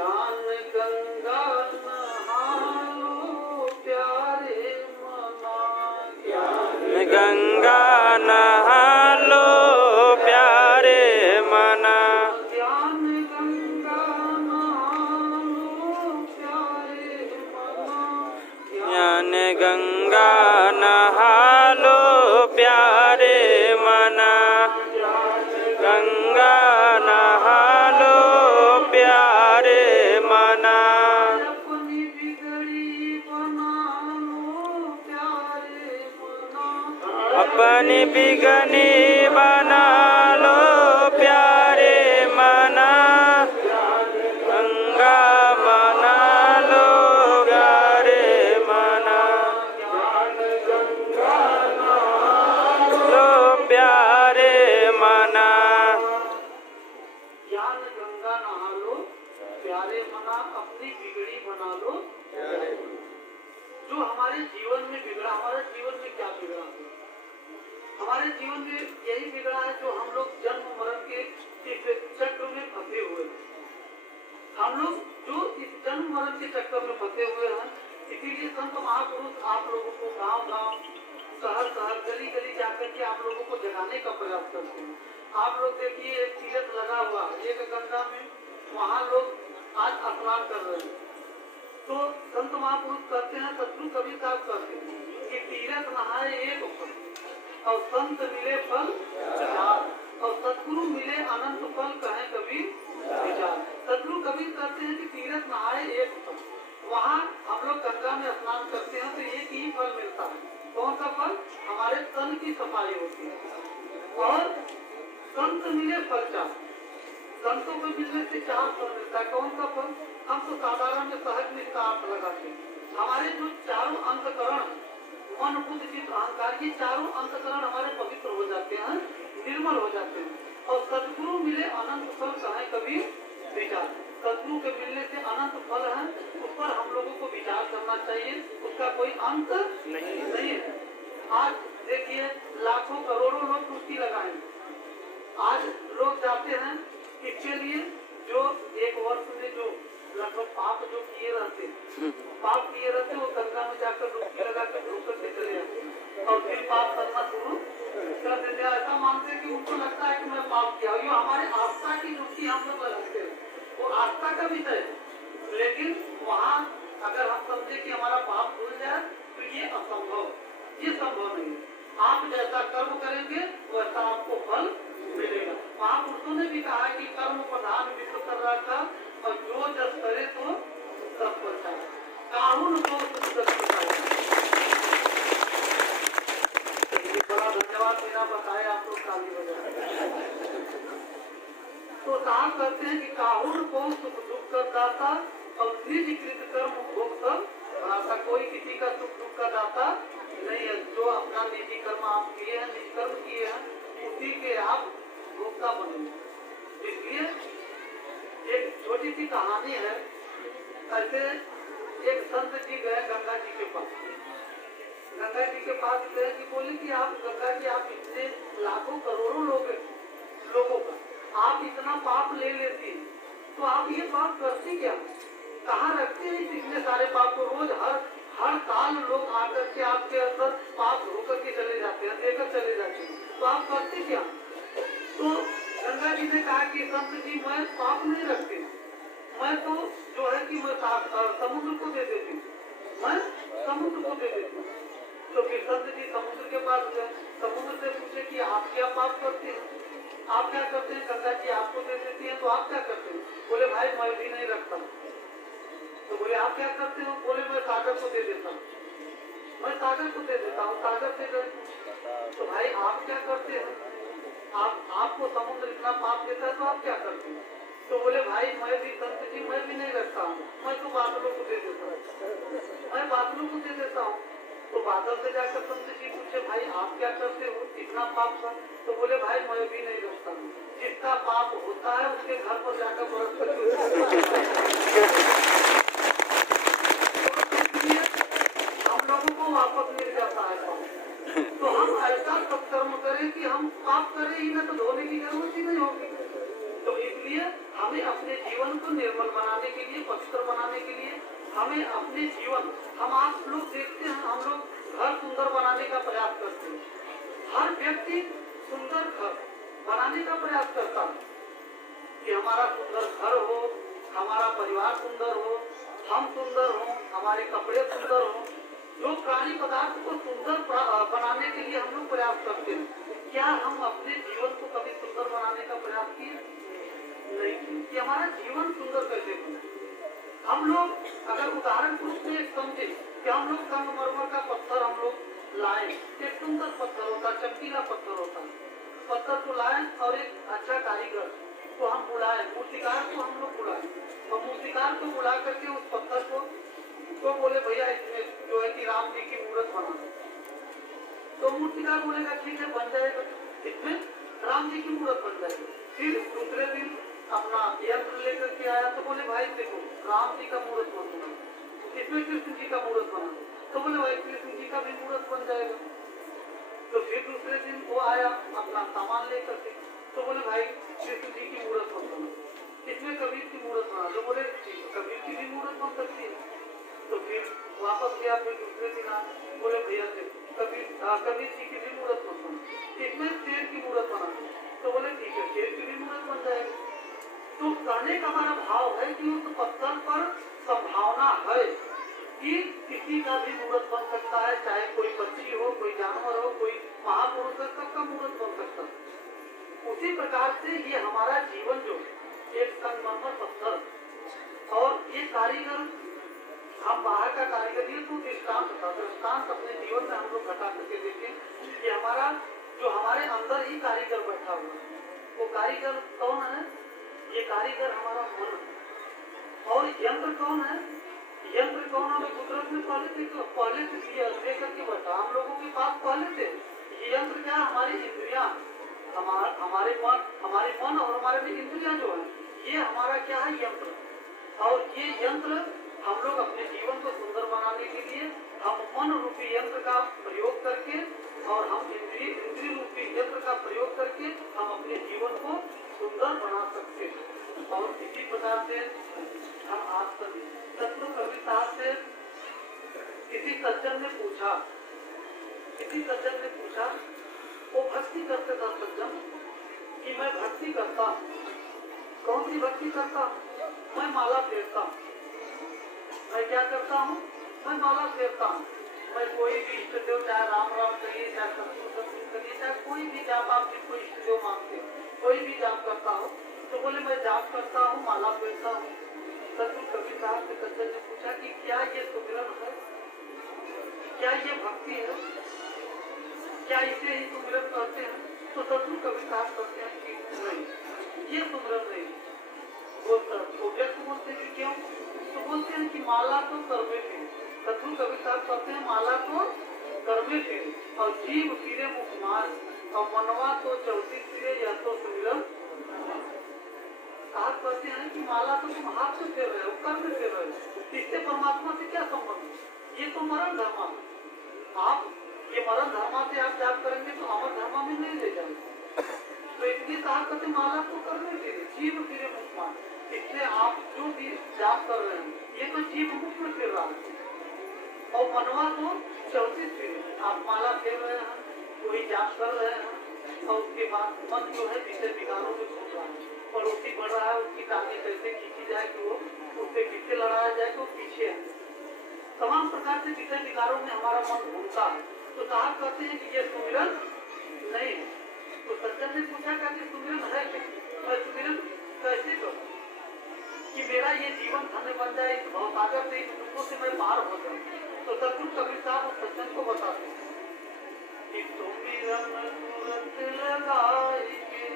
ज्ञान गंगा नहालो प्यारे मना, ज्ञान गंगा नहालो प्यारे मना, ज्ञान गंगा नहालो प्यारे मना, ज्ञान गंगा नहालो प्यारे मना, गंगा नहालो प्यारे मना, अपनी बिगड़ी बना लो प्यारे मना, अपनी बिगनी बना लो प्यारे मना, गंगा मना लो प्यारे मना, लो प्यारे मना, ज्ञान गंगा नहा लो प्यारे मना, अपनी बिगड़ी बना लो। जो हमारे जीवन में बिगड़ा, हमारे जीवन में क्या बिगड़ा? हमारे जीवन में यही बिगड़ा है जो हम लोग जन्म मरण के इस चक्र में फंसे हुए हैं। हम लोग जो इस जन्म मरण के चक्कर में फंसे हुए हैं, इसीलिए संत महापुरुष आप लोगों को गांव-गांव, शहर-शहर, गली-गली जाकर के आप लोगों को जगाने का प्रयास करते हैं। आप लोग देखिए एक तीर्थ लगा हुआ है एक गंगा में, वहाँ लोग आज स्नान कर रहे हैं। तो संत महापुरुष कहते हैं, सतगुरु कबीर साहब कहते हैं कि तीर्थ नहाए एक फल और संत मिले फल चार और सतगुरु मिले अनंत फल, कहे कबीर विचार। सतगुरु कबीर कहते हैं कि तीर्थ नहाए एक फल, वहाँ हम लोग गंगा में स्नान करते हैं तो एक ही फल मिलता है। कौन सा फल? हमारे तन की सफाई होती है। और संत मिले फल चार, संतों को मिलने से चार फल मिलता है। कौन सा फल? हम तो साधारण में सहज में इसका अर्थ लगाते हैं। हमारे जो चारों अंतकरण, मन बुद्धि चित्त अहंकार, ये चारों अंतकरण हमारे पवित्र हो जाते हैं, निर्मल हो जाते हैं। और सतगुरु मिले अनंत फल, कहे कबीर विचार। सतगुरु के मिलने से अनंत फल है, उस पर हम लोगों को विचार करना चाहिए, उसका कोई अंत नहीं है। आज देखिए लाखों करोड़ों लोग कुश्ती लगाएंगे। आज लोग जाते हैं इसके लिए जो एक वर्ष में जो लगभग पाप जो किए रहते हैं, पाप किए रहते हैं, वो गंगा में जाकर डुबकी लगा कर डूब करके चले जाते हैं और फिर पाप करना शुरू कर देते हैं। ऐसा मानते हैं कि उनको लगता है कि मैं पाप किया। ये हमारे आस्था की डुबकी हम लोग लगाते हैं, वो आस्था का विषय है। लेकिन वहाँ अगर हम समझे कि हमारा पाप धुल जाए तो ये असंभव, ये संभव नहीं है। आप जैसा कर्म करेंगे वैसा आपको फल मिलेगा। महापुरुषों ने भी कहा कि कर्म प्रधान विश्व कर रहा था और जो जस करे तो सब करता है, कानून को बड़ा धन्यवाद बिना बताए आप लोग ताली बजाए। तो साहब कहते हैं कि काहुन को सुख दुख कर दाता और निज कृत कर्म भोग सब दाता। कोई किसी का सुख दुख का दाता नहीं है। जो अपना निजी कर्म आप किए हैं, निज कर्म किए हैं, उसी के आप भोक्ता बनेंगे। इसलिए एक छोटी सी कहानी है। ऐसे एक संत जी गए गंगा जी के पास। गंगा जी के पास गए कि बोले कि आप गंगा जी, आप इतने लाखों करोड़ों लोगों का आप इतना पाप ले लेती हैं, तो आप ये पाप करती क्या? कहाँ रखते हैं इतने सारे पाप को? रोज हर साल लोग आकर के आपके अंदर पाप होकर के चले जाते हैं, देकर चले जाते हैं, तो आप करते क्या? तो गंगा जी ने कहा कि संत जी मैं पाप नहीं रखती, मैं तो जो है कि मैं समुद्र को दे देती हूँ, मैं समुद्र को दे देती हूँ। तो फिर संत जी समुद्र के पास गए, समुद्र से पूछे कि आप क्या पाप करते हैं, आप क्या करते हैं? गंगा जी आपको दे देती हैं, तो आप क्या करते हैं? बोले भाई मैं भी नहीं रखता। तो बोले आप क्या करते हो? बोले मैं सागर को दे देता हूँ, मैं सागर को दे देता हूँ। सागर से गए तो भाई आप क्या करते हैं? आपको समुद्र इतना पाप देता है तो आप क्या करते हैं? तो बोले भाई मैं भी संत जी मैं भी नहीं रखता हूँ, मैं तो बादलों को दे देता हूँ, मैं बादलों को दे देता हूँ। तो बादल से जाकर संत जी पूछे भाई आप क्या करते हो इतना पाप का? तो बोले भाई मैं भी नहीं रखता हूँ, जिसका पाप होता है उसके घर पर जाकर बरस करके हम लोगों को वापस मिल जाता है। तो हम ऐसा सत्कर्म करें कि हम पाप करें ही ना, तो धोने की जरूरत ही नहीं होगी। तो इसलिए हम हमें अपने जीवन को निर्मल बनाने के लिए, पवित्र बनाने के लिए, हमें अपने जीवन, हम आप लोग देखते हैं, हम लोग घर सुंदर बनाने का प्रयास करते हैं। हर व्यक्ति सुंदर घर बनाने का प्रयास करता है कि हमारा सुंदर घर हो, हमारा परिवार सुंदर हो, हम सुंदर हो, हमारे कपड़े सुंदर हो। जो प्राणी पदार्थ को सुंदर बनाने के लिए हम लोग प्रयास करते हैं, क्या हम अपने जीवन को कभी सुंदर बनाने का प्रयास किए? नहीं किए। कि हमारा जीवन सुंदर कैसे बने? हम लोग अगर उदाहरण के रूप में एक समझे कि हम लोग संगमरमर का पत्थर हम लोग लाए, एक सुंदर पत्थर होता, चमकीला पत्थर होता, पत्थर को लाए और एक अच्छा कारीगर को हम बुलाए, मूर्तिकार को हम लोग बुलाए और मूर्तिकार को बुला करके उस पत्थर को तो बोले भैया इसमें जो है कि राम जी की मूर्त बना। तो मूर्तिकार बोलेगा ठीक है बन जाएगा, इसमें राम जी की मूर्त बन जाएगी। फिर दूसरे दिन अपना यंत्र लेकर के आया तो बोले भाई देखो राम जी का मूर्त बन बना, इसमें कृष्ण जी का मूर्त बना। तो बोले भाई कृष्ण जी का भी मूर्त बन जाएगा। तो फिर दूसरे दिन वो आया अपना सामान लेकर के, तो बोले भाई कृष्ण जी की मूर्त बन बना, इसमें कबीर की मूर्त बना। तो बोले कबीर की भी मूर्त बन सकती है। तो फिर वापस गया, फिर दूसरे दिन आया, बोले भैया से कबीर जी की भी मूर्त बन बना, इसमें शेर की मूर्त बना। तो बोले ठीक है शेर की भी मूर्त बन जाएगी। तो कहने का हमारा भाव है कि उस पत्थर पर संभावना है कि किसी का भी मूर्त बन सकता है, चाहे कोई पक्षी हो, कोई जानवर हो, कोई महापुरुष है, सबका मूर्त बन सकता है। उसी प्रकार से ये हमारा जीवन जो एक संगमरमर पत्थर और ये कारीगर, हम बाहर का कारीगर, ये तो दृष्टांत था, दृष्टांत अपने जीवन में हम लोग घटा करके देखें कि हमारा जो हमारे अंदर ही कारीगर बैठा हुआ है, वो कारीगर कौन है? ये कारीगर हमारा मन है। और यंत्र कौन है? यंत्र कौन हमें कुदरत में पहले से दे करके बैठा, हम लोगों के पास पहले से। ये यंत्र क्या? हमारी इंद्रियां, हमारे मन और हमारे में इंद्रियां जो है, ये हमारा क्या है? यंत्र। और ये यंत्र हम लोग अपने जीवन को सुंदर बनाने के लिए हम मन रूपी यंत्र का प्रयोग करके और हम इंद्रिय रूपी यंत्र का प्रयोग करके हम अपने जीवन को सुंदर बना सकते हैं। और इसी प्रकार से हम आज तक सत्य कविता से किसी सज्जन ने पूछा, वो भक्ति करते था सज्जन कि मैं भक्ति करता, कौन सी भक्ति करता? मैं माला फेरता। मैं क्या करता हूँ? मैं माला फेरता हूँ। मैं कोई भी इष्ट देव, चाहे राम राम करिए, चाहे सतगुरु करिए, चाहे कोई भी जाप आप जिसको इष्ट देव मानते हो, कोई भी जाप करता हो। तो बोले मैं जाप करता हूँ, माला फेरता हूँ। सतगुरु कबीर साहब से सज्जन ने पूछा कि क्या ये सुमिरन है? क्या ये भक्ति है? क्या इसे ही सुमिरन करते हैं? तो सतगुरु कबीर साहब कहते हैं कि नहीं, ये सुमिरन नहीं। वो व्यक्ति बोलते हैं कि क्यों? तो बोलते हैं कि माला तो कर्मे थे। सतगुरु कबीर साहब कहते हैं माला तो कर्मे थे और जीव फिरे मुख मार और मनवा तो चौथी फिरे, या तो सुमिरन। साहब कहते हैं कि माला तो तुम हाथ से फेर रहे हो, कर्म से फेर रहे हो, इससे परमात्मा से क्या संबंध? ये तो मरण धर्मा है। आप ये मरण धर्मा से आप जाप करेंगे तो अमर धर्मा में नहीं ले जाएंगे। तो इसलिए साहब कहते माला तो करने के लिए जीव फिरे मुख मार, इसलिए आप जो भी जाप कर रहे हैं ये तो जीव मुख में फिर रहा है। और मनवा तो चौथी फिर आप माला फेर रहे हैं, वही जाप कर रहे हैं और उसके बाद मन जो है विषय विकारों में घूम रहा है, पड़ोसी बढ़ रहा है, उसकी टांगे कैसे खींची जाए कि वो उससे किससे लड़ाया जाए तो पीछे है। तमाम प्रकार से विषय विकारों में हमारा मन घूमता है। तो साहब कहते हैं कि ये सुमिरन नहीं है। तो सज्जन ने पूछा कि सुमिरन है क्या? मैं सुमिरन कैसे करूं कि मेरा ये जीवन धन्य बन जाए, इस भवसागर से, इस दुखों से मैं पार हो जाऊं? तो सतगुरु कबीर साहब उस सज्जन को बताते हैं कि सुमिरन तुरंत लगाए के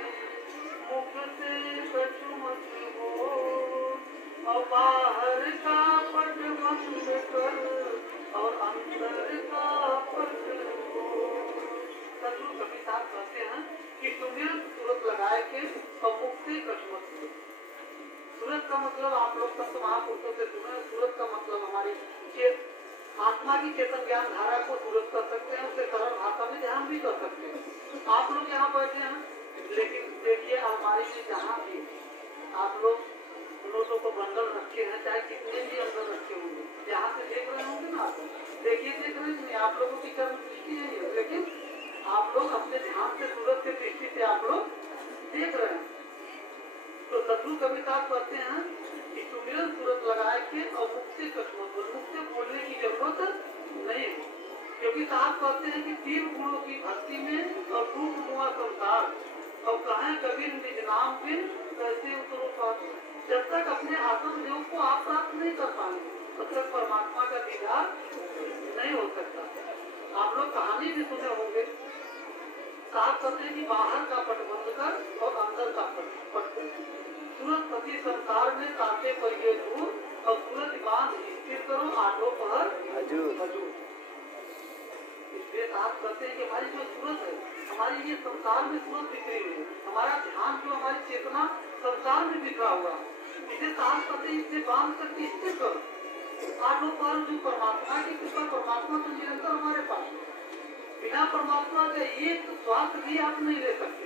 मुख से कछु मत हो और बाहर का पट बंद कर और अंदर का पट हो। सतगुरु कबीर साहब कहते हैं कि सुमिरन सूरत लगाए के और मुख से कछु मत हो। सूरत का मतलब आप लोग संत महापुरुषों से सुने, सूरत का मतलब हमारी आत्मा की चेतन ज्ञान धारा को सूरत कर सकते हैं, उससे सरल भाषा में ध्यान भी कर सकते हैं। आप लोग यहाँ बैठे हैं, लेकिन देखिए अलमारी में जहाँ भी आप लोग बनाकर। देखिए देख रहे हैं आप लोगों की कर्म दृष्टि नहीं है, लेकिन आप लोग अपने ध्यान से सूरज की दृष्टि से आप लोग देख रहे हैं। तो सदगुरु कबीर साहब कहते हैं कि सुमिरन सूरत लगाए के और मुख से कठोर मुख से बोलने की जरूरत नहीं है, क्योंकि साहब कहते हैं कि 3 गुणों की भक्ति में और टूट मुआ संसार और कहें कबीर निज नाम बिन कैसे उतरो पास। जब तक अपने आत्म देव को आप प्राप्त नहीं कर पाएंगे तब तक परमात्मा का दीदार नहीं हो सकता। आप लोग कहानी भी सुने होंगे, साफ कहते हैं कि बाहर का पट बंद कर और अंदर का पट सूरत पति संसार में कांटे पर ये दूर और सूरत बांध स्थिर करो आठों पहर हजूर। इसलिए साफ कहते हैं कि हमारी जो सूरत है, हमारी ये संसार में सूरत बिखरी हुई है, हमारा ध्यान जो हमारी चेतना संसार में बिखरा हुआ, इसे साफ कहते हैं इससे बांध करके स्थिर करो आठों पहर जो परमात्मा की कृपा। परमात्मा तो निरंतर हमारे पास है, बिना परमात्मा का एक श्वास भी आप नहीं ले सकते,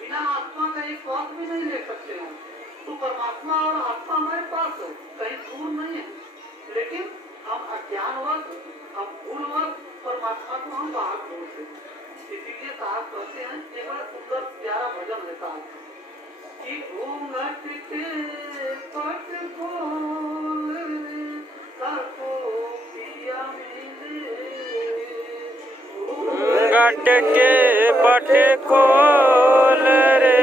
बिना आत्मा का एक श्वास भी नहीं ले सकते हैं। तो परमात्मा और आत्मा हमारे पास है, कहीं दूर नहीं है, लेकिन हम अज्ञानवश हम भूलवश परमात्मा को हम बाहर ढूंढते। इसीलिए साहब कहते हैं एक बड़ा सुंदर प्यारा भजन है साहब कि घूंघट के पट खोल सबको पिया मिले, घट के पट खोल रे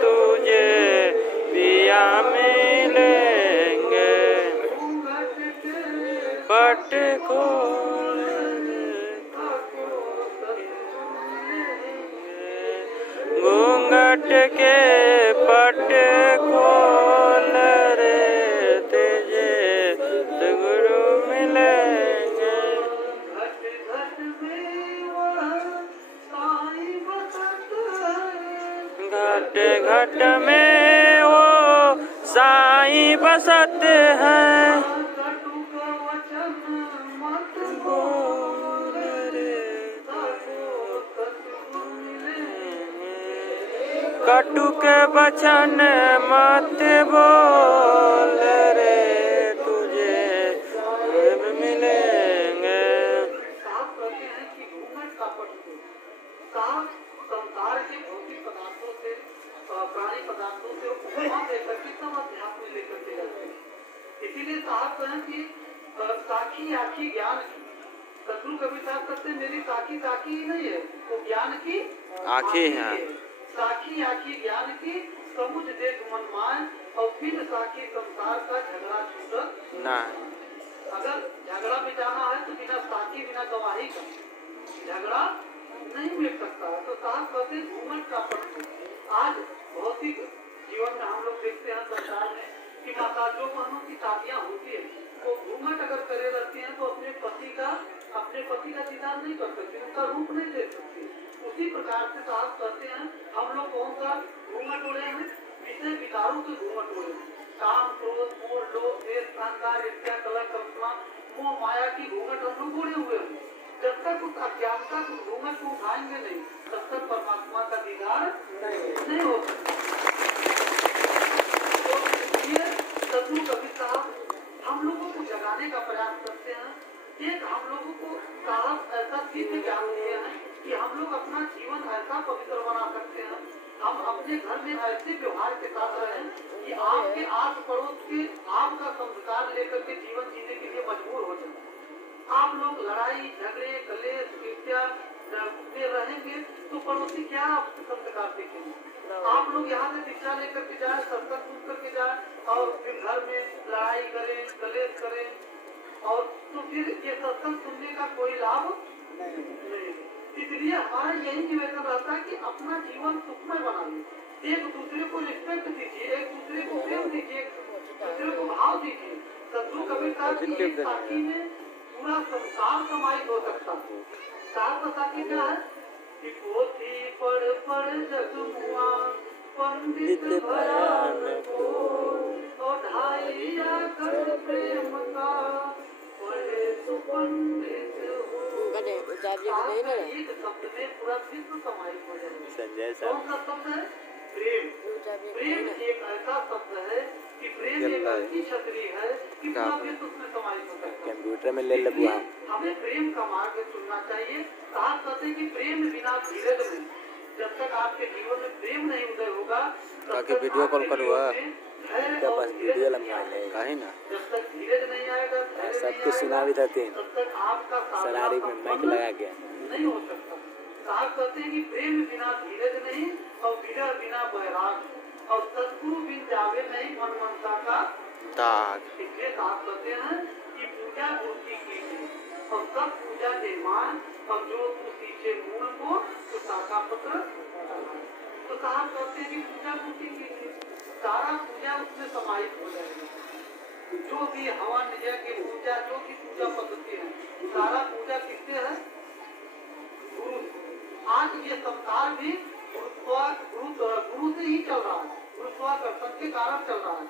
तुझे पिया मिलेंगे, पट खोल घूंघट के पट खोल रे तुझे सद्गुरु मिलेंगे। घट घट में वो साईं बसत हैं, बोल रे कटुक वचन मत बोल रे तुझे मिलेंगे। साफ कहते हैं कि घूंघट का पट साफ संसार के भौतिक पदार्थों से प्राणी पदार्थों से उपमा देकर के सब अध्यात्म लेकर के जाते हैं। इसीलिए साहब कहें कि साखी आखी ज्ञान की, सदगुरु कबीर साहब कहते हैं मेरी साखी साखी ही नहीं है, वो ज्ञान की आँखें हैं। साखी आखी ज्ञान की समुझ देख मन माय और फिर साखी संसार का झगड़ा छूटत ना। अगर झगड़ा मिटाना है तो बिना साखी बिना गवाही का झगड़ा नहीं मिट सकता। तो साहब कहते घूंघट का पट। आज भौतिक जीवन में हम लोग देखते हैं संसार में कि माता जो बहनों की शादियाँ होती है वो घूंघट अगर करे रहती हैं तो अपने पति का दीदार नहीं कर सकती, उनका रूप नहीं देख सकती। उसी प्रकार से साहब कहते हैं हम लोग कौन सा घूंघट ओढ़े हैं, विषय विकारों के घूंघट ओढ़े हैं। काम क्रोध मोह लोभ देश अहंकार ईर्ष्या कलह कल्पना मोह माया की घूंघट हम लोग ओढ़े हुए हैं। जब तक उस अज्ञानता को घूंघट को उठाएंगे नहीं तब तक परमात्मा का दीदार नहीं हो सकता। तो इसलिए सदगुरु कबीर साहब हम लोगों को जगाने का प्रयास करते हैं। एक हम लोगों को साहब ऐसा दिव्य ज्ञान दिए हैं कि हम लोग अपना जीवन ऐसा पवित्र बना सकते हैं, हम अपने घर में ऐसे व्यवहार के साथ रहें कि आपके आस पड़ोस के आपका संस्कार लेकर के जीवन जीने के लिए मजबूर हो जाए। आप लोग लड़ाई झगड़े कलेश ईर्ष्या में रहेंगे तो पड़ोसी क्या आपके संस्कार देखेंगे। आप लोग यहाँ से शिक्षा लेकर के जाए, सत्संग सुन करके जाए और फिर घर में लड़ाई करें कलेश करें और तो फिर ये सत्संग सुनने का कोई लाभ नहीं। इसलिए हमारा यही निवेदन रहता है कि अपना जीवन सुखमय बनाइए, एक दूसरे को रिस्पेक्ट दीजिए, एक दूसरे को प्रेम दीजिए, एक दूसरे को भाव दीजिए। सदगुरु कबीर साहब की एक साखी में पूरा संसार समाहित हो सकता है। साहब का साखी क्या है कि पोथी पढ़ पढ़ जगमुआ पंडित भयान को और ढाई आकर प्रेम का पढ़े सुपंडित हो। एक शब्द में पूरा विश्व समाहित हो जाएगा। कौन सा शब्द है? प्रेम। प्रेम एक ऐसा शब्द है कि प्रेम एक ऐसी छतरी है कि पूरा विश्व उसमें समाहित होता है। कंप्यूटर में ले लो हमें प्रेम का मार्ग चुनना चाहिए। कहा कहते हैं कि प्रेम बिना धीरज नहीं। जब तक आपके जीवन में प्रेम नहीं उदय होगा ताकि वीडियो कॉल करूँगा बस वीडियो लंबा कहीं ना जब तक धीरज नहीं आएगा सब कुछ सुना भी देते तब तक आपका सरारी में माइक लगा के नहीं हो सकता। साहब कहते हैं कि प्रेम बिना धीरज नहीं और विरह बिना वैराग और सदगुरु बिन जावे नहीं मन मनसा का दाग। इसलिए साहब कहते हैं कि पूजा गुरु की कीजिए और सब पूजा के मान और जो तू सींचे मूल को तो शाखा पत्र। तो साहब कहते हैं कि पूजा गुरु की कीजिए, सारा पूजा उसमें समाहित हो जाएगा। जो भी हवन यज्ञ पूजा जो भी पूजा पद्धति है सारा पूजा किससे है? गुरु। आज ये संसार भी गुरु से ही चल रहा है, गुरुत्वाकर्षण के कारण चल रहा है।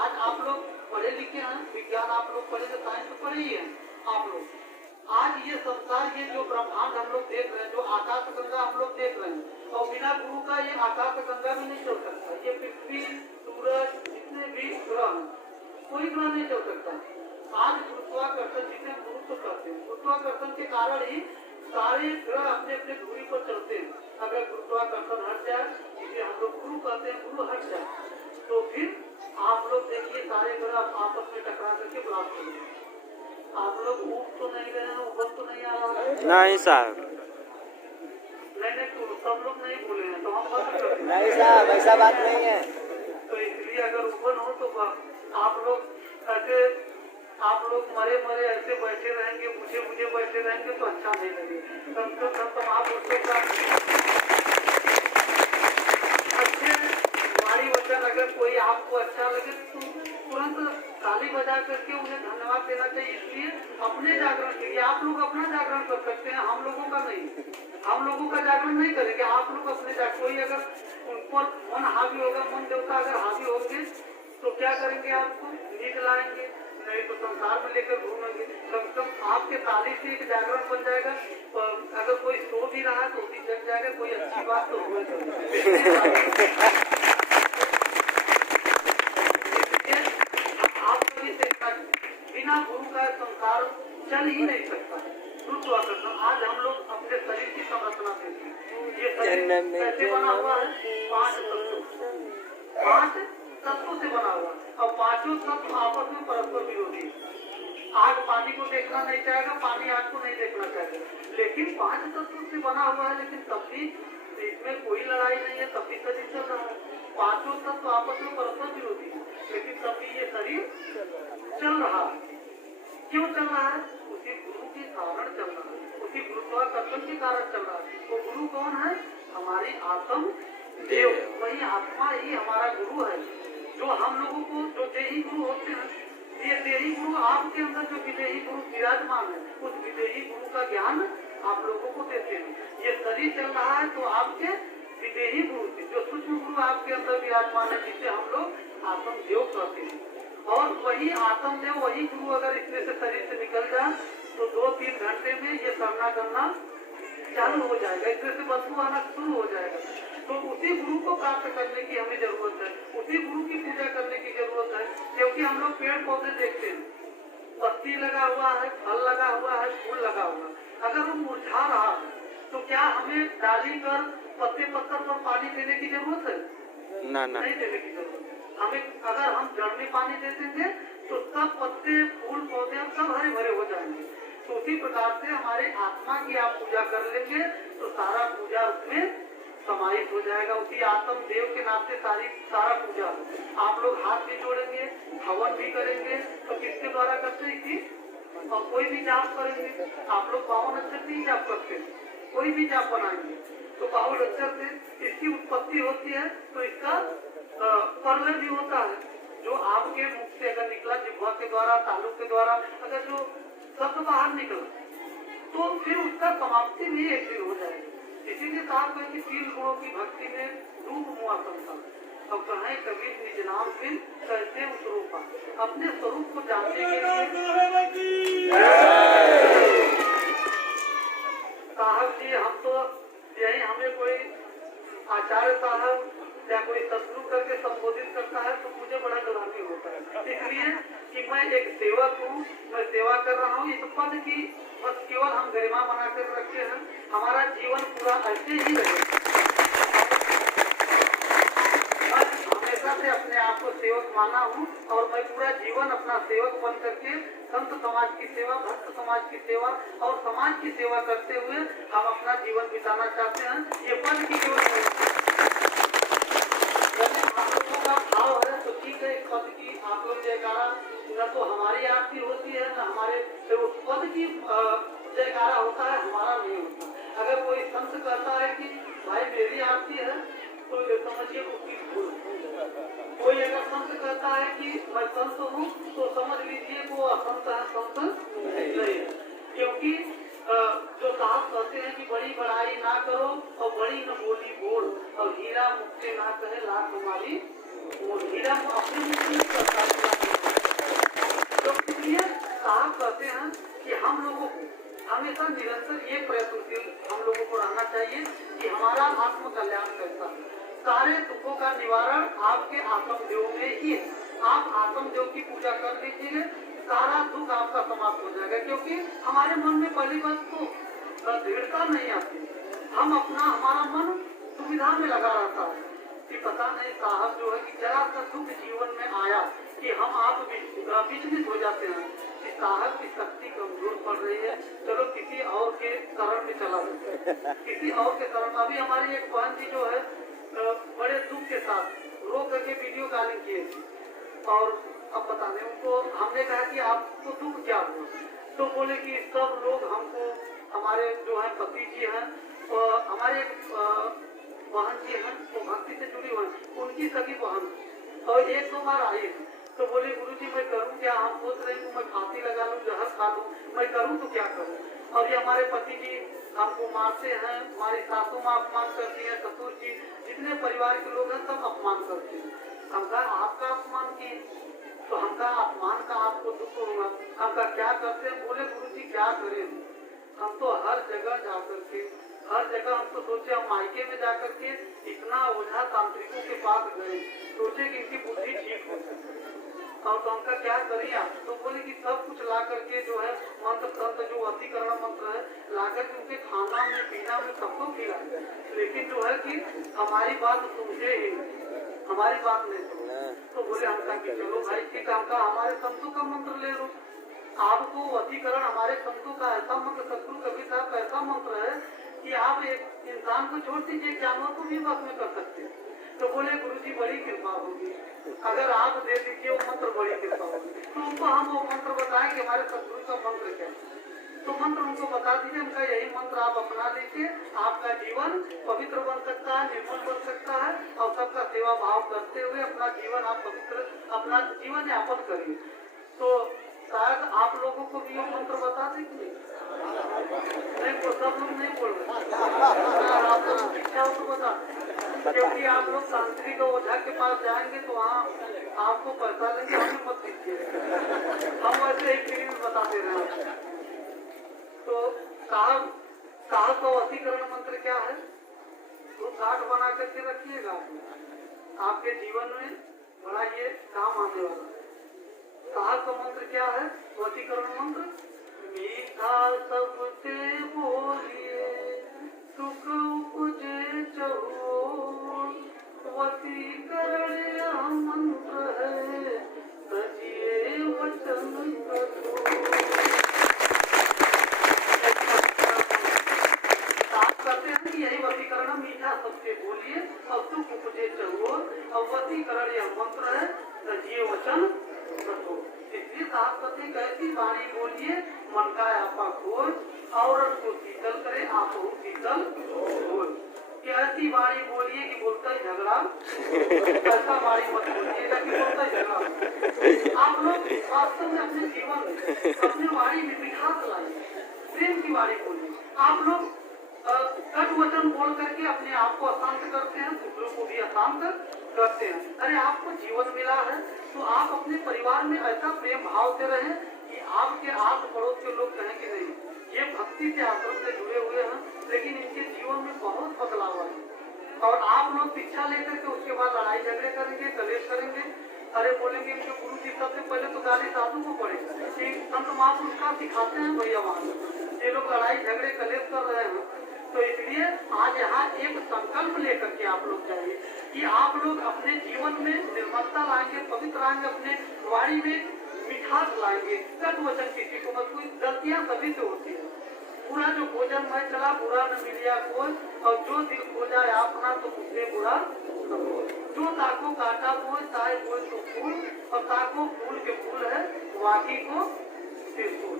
आज आप लोग पढ़े लिखे हैं, विज्ञान आप लोग पढ़े तो साइंस तो पढ़े ही है आप लोग। आज ये संसार ये जो ब्रह्मांड हम लोग देख रहे हैं, जो आकाश गंगा हम लोग देख रहे हैं और बिना गुरु का ये आकाश गंगा भी नहीं चल सकता। ये पृथ्वी सूरज जितने भी ग्रह हैं कोई ग्रह नहीं चल सकता। आज गुरुत्वाकर्षण जिसे गुरुत्व कहते हैं, गुरुत्वाकर्षण के कारण ही सारे ग्रह अपने अपने दूरी पर चलते हैं। अगर गुरुत्वाकर्षण हट जाए जिसे हम लोग गुरु कहते हैं, गुरु हट जाए तो फिर आप लोग देखिए सारे ग्रह आपस में टकरा करके ब्लास्ट हो जाए। आप लोग उठ तो नहीं रहे हैं, उबल तो नहीं आ रहा है? नहीं साहब, नहीं तो सब लोग नहीं बोले हैं तो हम नहीं साहब ऐसा बात नहीं है। तो इसलिए अगर उबल हो तो आप लोग ऐसे आप लोग मरे मरे ऐसे बैठे रहेंगे, मुझे बैठे रहेंगे तो अच्छा नहीं लगे। कम से कम आप उसके अच्छे हमारी वचन अगर कोई आपको अच्छा लगे तो तुरंत ताली बजा करके उन्हें धन्यवाद देना चाहिए। इसलिए अपने जागरण के लिए आप लोग अपना जागरण कर सकते हैं, हम लोगों का नहीं। हम लोगों का जागरण नहीं करेंगे, आप लोग अपने कोई अगर उन पर मन हावी होगा, मन देवता अगर हावी होंगे तो क्या करेंगे? आपको नींद लाएंगे, नहीं तो संसार में लेकर घूमेंगे। कम से कम आपके ताली से एक जागरण बन जाएगा। अगर कोई सो भी रहा है तो भी जग जाएगा, कोई अच्छी बात तो हो बिना गुरु का संसार चल ही नहीं सकता। गुरुत्वाकर्षण आज हम लोग अपने शरीर की संरचना देखते हैं। ये शरीर कैसे बना हुआ है? 5 तत्वों से बना हुआ और पांचों तत्व आपस में परस्पर विरोधी। आग पानी को देखना नहीं चाहेगा, पानी आग को नहीं देखना चाहेगा, लेकिन 5 तत्वों से बना हुआ है। लेकिन तब भी इसमें कोई लड़ाई नहीं है, तब भी शरीर चल रहा है। पांचों तत्व आपस में परस्पर विरोधी है, लेकिन तब भी ये शरीर चल रहा है। क्यों चल रहा है? उसी गुरु के कारण चल रहा है, उसी गुरुत्वाकर्षण के कारण चल रहा है। वो गुरु कौन है? हमारी आत्म देव, वही आत्मा ही हमारा गुरु है। जो हम लोगों को जो देही गुरु होते हैं, ये देही गुरु आपके अंदर जो विदेही गुरु विराजमान है, उस विदेही गुरु का ज्ञान आप लोगों को देते हैं। ये शरीर चल रहा है तो आपके विदेही गुरु से जो सूक्ष्म गुरु आपके अंदर विराजमान है, जिसे हम लोग आत्मदेव कहते हैं। और वही आत्मदेव वही गुरु अगर इसमें से शरीर से निकल जाए तो 2-3 घंटे में ये सामना करना चालू हो जाएगा, इसमें से बदबू आना शुरू हो जाएगा। तो उसी गुरु को प्राप्त करने की हमें जरूरत है, उसी गुरु की पूजा करने की जरूरत है। क्योंकि हम लोग पेड़ पौधे देखते हैं, पत्ती लगा हुआ है, फल लगा हुआ है, फूल लगा हुआ है। अगर वो मुरझा रहा है तो क्या हमें डाली कर पत्ते पत्थर पर पानी देने की जरूरत है? ना नहीं देने की जरूरत है। हमें अगर हम जड़ में पानी देते थे तो सब पत्ते फूल पौधे सब हरे भरे हो जाएंगे। तो उसी प्रकार से हमारे आत्मा की आप पूजा कर लेंगे तो सारा पूजा उसमें समाहित हो जाएगा। उसी आत्म देव के नाम से सारा पूजा आप लोग हाथ भी जोड़ेंगे, हवन भी करेंगे। तो किसके द्वारा करते हैं कि और कोई भी जाप करेंगे। आप लोग 52 अक्षर से ही जाप करते हैं, कोई भी जाप बनाएंगे तो 52 अक्षर से इसकी उत्पत्ति होती है। तो इसका प्रलय भी होता है। जो आपके मुख से अगर निकला, जिह्वा के द्वारा, तालु के द्वारा अगर जो शब्द बाहर निकला तो फिर उसका समाप्ति भी एक दिन हो जाएगी। इसीलिए साहब कि 3 गुणों की भक्ति में रूप मुआ संसार। अब कहें कबीर निज नाम फिर कैसे उस रूपा, अपने स्वरूप को जानने के लिए साहब जी हम तो यही, हमें कोई आचार्य साहब या कोई सत्संग करके संबोधित करता है तो मुझे बड़ा गलानी होता है। पद की बस केवल हम गरिमा बनाकर रखे हैं, हमारा जीवन पूरा ऐसे ही रहे। हमेशा से अपने आप को सेवक माना हूँ और मैं पूरा जीवन अपना सेवक बन करके संत समाज की सेवा, भक्त समाज की सेवा और समाज की सेवा करते हुए हम अपना जीवन बिताना चाहते हैं। ये पद की केवल आप लोगों का भाव है तो ठीक है, पद की आप लोग जयकारा न तो हमारी आरती होती है न हमारे तो उस पद की जयकारा होता है, हमारा नहीं होता। अगर कोई संत कहता है कि भाई मेरी आरती है तो ये समझिए उसकी भूल। कोई अगर संत कहता है कि मैं संत हूँ तो समझ लीजिए वो असंत है, संत नहीं है। क्योंकि जो साहब कहते हैं कि बड़ी बड़ाई ना करो और बड़ी न बोली बोल और हीरा मुक्ति ना कहे लाख हमारी बोल। हीरा अपने मुक्ति नहीं करता। तो इसलिए साहब कहते हैं कि हम लोगों को हमेशा निरंतर ये प्रयत्नशील हम लोगों को रहना चाहिए कि हमारा आत्म कल्याण कैसा है। सारे दुखों का निवारण आपके आत्मदेव में ही है। आप आत्मदेव की पूजा कर लीजिए, सारा दुख आपका समाप्त हो जाएगा। क्योंकि हमारे मन में पहली बात तो दृढ़ता नहीं आती, हम अपना हमारा मन सुविधा में लगा रहता है कि पता नहीं साहब जो है कि जरा सा दुख जीवन में आया कि हम आप विचलित हो जाते हैं कि साहब की शक्ति कमजोर पड़ रही है, चलो किसी और के शरण में चला जाते हैं, किसी और के शरण। अभी हमारी एक बहन जी जो है बड़े दुख के साथ रो करके वीडियो कॉलिंग किए थी और अब पता नहीं उनको हमने कहा कि आपको दुख क्या हुआ, तो बोले कि सब लोग हमको हमारे जो है पति जी हैं और हमारे बहन जी हैं वो भक्ति से जुड़ी हुई, उनकी सभी बहन और एक दो बार आई है। तो बोले गुरुजी मैं करूं क्या, हम सोच रहे हैं मैं फांसी लगा लूं, जहर खा लूं, मैं करूं तो क्या करूं। और ये हमारे पति जी हमको मारते हैं, हमारी सासू माँ अपमान करती है, ससुर जी जितने परिवार के लोग हैं सब अपमान करते हैं। हम कहा आपका अपमान किए तो हमका अपमान का आपको दुख होगा, हमका क्या करते हैं। बोले गुरुजी क्या करें, हम तो हर जगह जा करके हर जगह हम तो सोचे हम मायके में जाकर के इतना ओझा तांत्रिकों के पास गए, सोचे कि इनकी बुद्धि ठीक हो और तो हमका क्या करिए आप। तो बोले कि सब कुछ ला करके जो है मंत्र तंत्र जो वशीकरण मंत्र है ला करके उनके खाना में पीना में सबको खिलाए, लेकिन जो है कि हमारी बात सुनते ही हमारी बात नहीं सुने। तो बोले हमका कि चलो भाई ठीक है, हमका हमारे संतों का मंत्र ले लो, आपको वशीकरण हमारे संतों का ऐसा मंत्र सतगुरु कबीर साहब का ऐसा मंत्र है कि आप एक इंसान को छोड़ दीजिए जानवर को भी बस में कर सकते हैं। तो बोले गुरुजी बड़ी कृपा होगी, अगर आप दे दीजिए वो मंत्र बड़ी कृपा होगी। तो उनको हम वो मंत्र बताएं कि हमारे सतगुरु का मंत्र क्या है, तो मंत्र उनको बता दीजिए, उनका यही मंत्र आप अपना लीजिए, आपका जीवन पवित्र बन सकता है, निर्मल बन सकता है और सबका सेवा भाव करते हुए अपना जीवन आप पवित्र अपना जीवन यापन करिए। तो शायद आप लोगों को भी ये मंत्र बता देंगे, नहीं तो सब लोग नहीं बोल रहे, आप लोग इच्छा हो तो बता, क्योंकि आप लोग तांत्रिक ओझा के पास जाएंगे तो वहाँ आपको पैसा लेंगे, हमें मत दीजिए, हम वैसे ही फ्री में बताते रहे। तो साहब का वशीकरण मंत्र क्या है, तो कार्ड बना करके रखिएगा, आपके जीवन में बड़ा ये काम आने वाला है। साहब का मंत्र क्या है, वशीकरण मंत्र, मीठा सबसे बोलिए सुख उपजे चहो, वशीकरण मंत्र है सजिए वचन करो। करते हैं कि यही वशीकरण मीठा सबसे बोलिए और सुख उपजे चहो, और वशीकरण यह मंत्र है सजिए वचन। इसलिए साहब कहते हैं कैसी वाणी बोलिए मन का आपा खोज और को शीतल करे आप शीतल खोज। ऐसी वाणी बोलिए कि बोलता है झगड़ा, ऐसा वाणी मत बोलिएगा कि बोलता है झगड़ा। आप लोग वास्तव में अपने जीवन में अपने वाणी में मिठास लाइए, प्रेम की वाणी बोलिए। आप लोग कट वचन बोल करके अपने आप को अशांत करते हैं, दूसरों को भी अशांत करते हैं। अरे आपको जीवन मिला है तो आप अपने परिवार में ऐसा प्रेम भाव से रहें कि आपके आस पड़ोस के लोग कहें कि नहीं ये भक्ति के आश्रम से जुड़े हुए हैं, लेकिन इनके जीवन में बहुत बदलाव आए। और आप लोग शिक्षा लेकर के उसके बाद लड़ाई झगड़े करेंगे, कलेश करेंगे अरे बोलेंगे कि गुरु जी सबसे पहले तो गाली साधु को पड़ेगा कि संत महापुरुष का सिखाते हैं भैया वहाँ ये लोग लड़ाई झगड़े कलेश कर रहे हैं। तो इसलिए आज यहाँ एक संकल्प लेकर के आप लोग जाइए कि आप लोग अपने जीवन में निर्मलता लाएंगे, पवित्र लाएंगे, अपने वाणी में मिठास लाएंगे, कट वचन किसी को मत, कोई गलतियाँ सभी से होती है। पूरा जो भोजन मैं चला बुरा न मिलिया कोई, और जो दिल खो जाए अपना तो मुझसे बुरा न हो। जो ताको काटा कोई ताए कोई तो फूल, और ताको फूल के फूल है वाकी को फूल।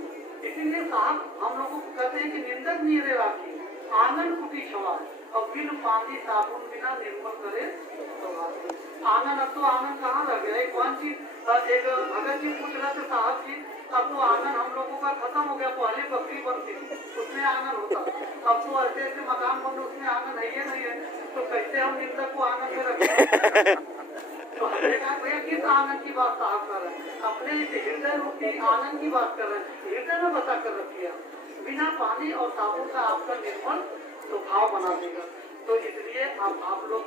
इसीलिए साहब हम लोगों को कहते हैं कि निंदक नीरे राखी आंगन कुटी छवार, और बिन पानी साबुन बिना निर्मल करे आंगन। अब तो आंगन कहाँ रह गया? एक कौन सी एक भगत जी पूछ रहे थे साहब जी, अब तो आंगन हम लोगों का खत्म हो गया। पहले बकरी बनती उसमें आंगन होता, अब तो ऐसे ऐसे मकान बन उसमें आंगन है ही नहीं है। तो कैसे हम निंदक को आंगन में रखें? तो हमने कहा भैया किस आंगन की बात साहब कर रहे हैं? अपने हृदय रूपी आंगन की बात कर रहे हैं, हृदय में बता कर रखिए। बिना पानी और साबुन का आपका निर्मल स्वभाव बना देगा। तो इसलिए अब आप लोग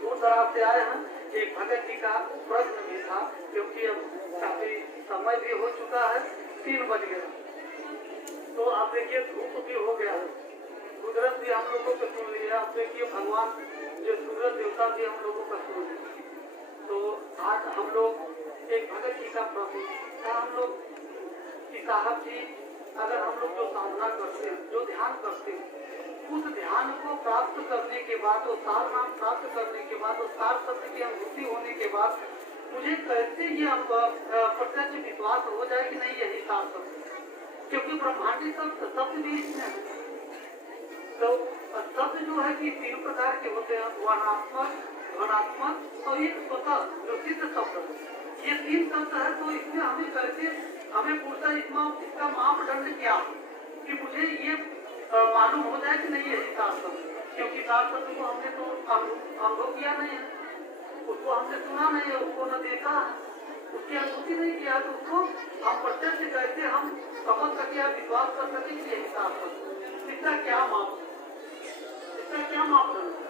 दूर दराज से आए हैं। एक भगत जी का प्रश्न भी था, क्योंकि अब काफी समय भी हो चुका है, 3 बज गया। तो आप देखिए धूप भी हो गया है, कुदरत भी हम लोगों को सुन लिया। आप देखिए भगवान जो सूरज देवता भी हम लोगों का सुन लिया। तो आज हम लोग एक भगत जी का प्रश्न था हम लोग कि साहब जी अगर हम लोग जो साधना करते हैं, जो ध्यान करते हैं, उस ध्यान को प्राप्त करने के बाद, वो सार नाम प्राप्त करने के बाद, उस सार सत्य की अनुभूति होने के बाद मुझे कैसे ये प्रत्यक्ष विश्वास हो जाए कि नहीं यही सार सत्य? क्योंकि ब्रह्मांडी शब्द भी इसमें है। तो शब्द जो है कि 3 प्रकार के होते हैं, वर्णात्मक, घनात्मक और एक स्वतः जो सिद्ध शब्द है। ये 3 शब्द है। तो इसमें हमें कैसे हमें पूछता इसका मापदंड क्या है कि मुझे ये मालूम हो जाए कि नहीं यही सार सत्य? क्योंकि सार सत्य को हमने तो अनुभव किया नहीं है, उसको हमने सुना नहीं है, उसको न देखा है, उसकी अनुभूति नहीं किया। तो उसको हम प्रत्यक्ष कैसे हम समझ सके, विश्वास कर सके कि यही सार सत्य? इसका क्या मापदंड है?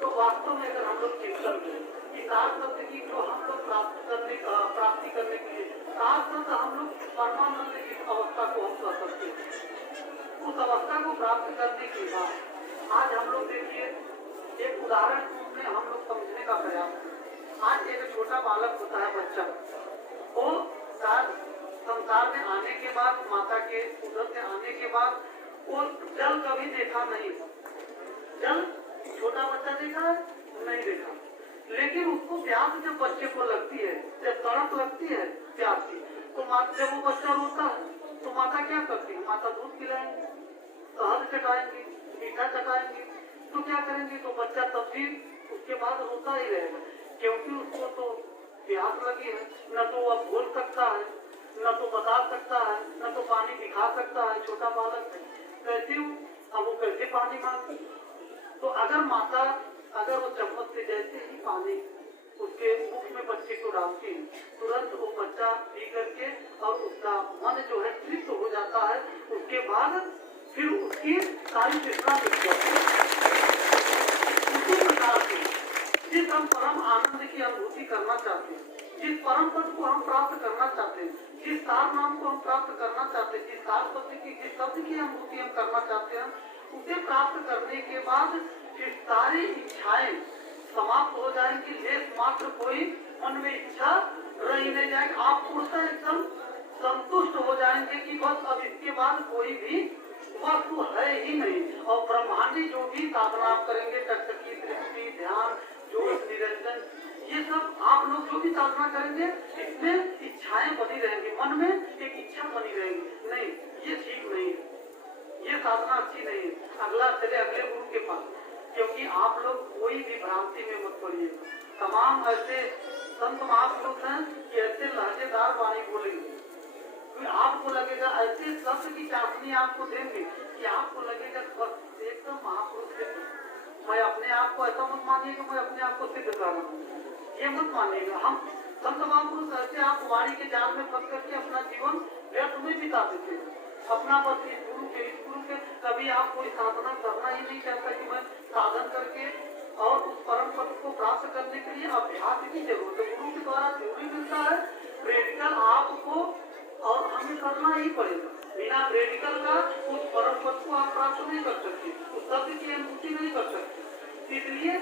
तो वास्तव में अगर हम लोग चिंतन करें कि सार सत्य की जो हम लोग प्राप्ति करने के लिए सार सत्य हम लोग परमानंद की अवस्था को हम कर सकते हैं। उस अवस्था को प्राप्त करने के बाद आज हम लोग देखिए एक उदाहरण में हम लोग समझने का प्रयास। आज एक छोटा बालक होता है, बच्चा, वो संसार में आने के बाद, माता के उदर से आने के बाद वो जल कभी देखा नहीं। जल छोटा बच्चा देखा है? नहीं देखा। लेकिन उसको प्यास जब बच्चे को लगती है, जब तड़प लगती है प्यास की, तो जब वो बच्चा रोता है तो माता क्या करती है? माता दूध पिलाएंगे, शहद चटाएंगे, मीठा चटाएंगे। तो क्या करेंगे? तो बच्चा तब भी उसके बाद रोता ही रहेगा, क्योंकि उसको तो प्यास लगी है। न तो वह बोल सकता है, न तो बता सकता है, न तो पानी दिखा सकता है। छोटा बालक है, कैसे अब वो कैसे पानी मांगे? तो अगर माता अगर वो चम्मच से जैसे ही पानी उसके मुख में बच्चे को डालती है, तुरंत वो बच्चा पी करके और उसका मन जो है तृप्त हो जाता है। उसके बाद फिर उसकी सारी तृष्णा मिट जाती है। उसी प्रकार से जिस हम परम आनंद की अनुभूति करना चाहते हैं, जिस परम पद को हम प्राप्त करना चाहते हैं, जिस सार नाम को हम प्राप्त करना चाहते हैं, जिस सार शब्द की जिस शब्द की अनुभूति हम करना चाहते हैं, उसे प्राप्त करने के बाद फिर सारी इच्छाएं समाप्त हो जाएंगी। लेस मात्र कोई मन में इच्छा रही नहीं जाएगी। आप पूर्णतः एकदम संतुष्ट हो जाएंगे कि बस अब इसके बाद कोई भी वस्तु है ही नहीं। और ब्रह्मांडी जो भी साधना आप करेंगे, टकटकी, दृष्टि, ध्यान, योग, निरंजन, ये सब आप लोग जो भी साधना करेंगे, इसमें इच्छाएं बनी रहेंगी, मन में एक इच्छा बनी रहेगी। नहीं, ये ठीक नहीं है, ये साधना अच्छी नहीं है। अगला चले अगले गुरु के पास, क्योंकि आप लोग कोई भी भ्रांति में मत पड़िए। तमाम ऐसे संत महापुरुष हैं कि ऐसे लहजेदार वाणी बोलेंगे, आपको लगेगा ऐसे शब्द की चाशनी आपको देंगे कि आपको लगेगा एकदम महापुरुष के। मैं अपने आप को ऐसा मत मानिएगा मैं अपने आप को सिद्ध कर रहा हूँ, ये मत मानिएगा। हम संत महापुरुष ऐसे आप वाणी के जाल में फंस करके अपना जीवन व्यर्थ में बिता देते हैं। अपना बस इस गुरु के कभी आप कोई साधना करना ही नहीं चाहता कि मैं साधन करके और उस परम पद को प्राप्त करने के लिए अभ्यास की जरूरत है। गुरु के द्वारा थ्योरी मिलता है, प्रैक्टिकल आपको और हमें करना ही पड़ेगा। बिना प्रैक्टिकल का उस परम पद को आप प्राप्त नहीं कर सकते, उस सत्य की अनुभूति नहीं कर सकते। इसलिए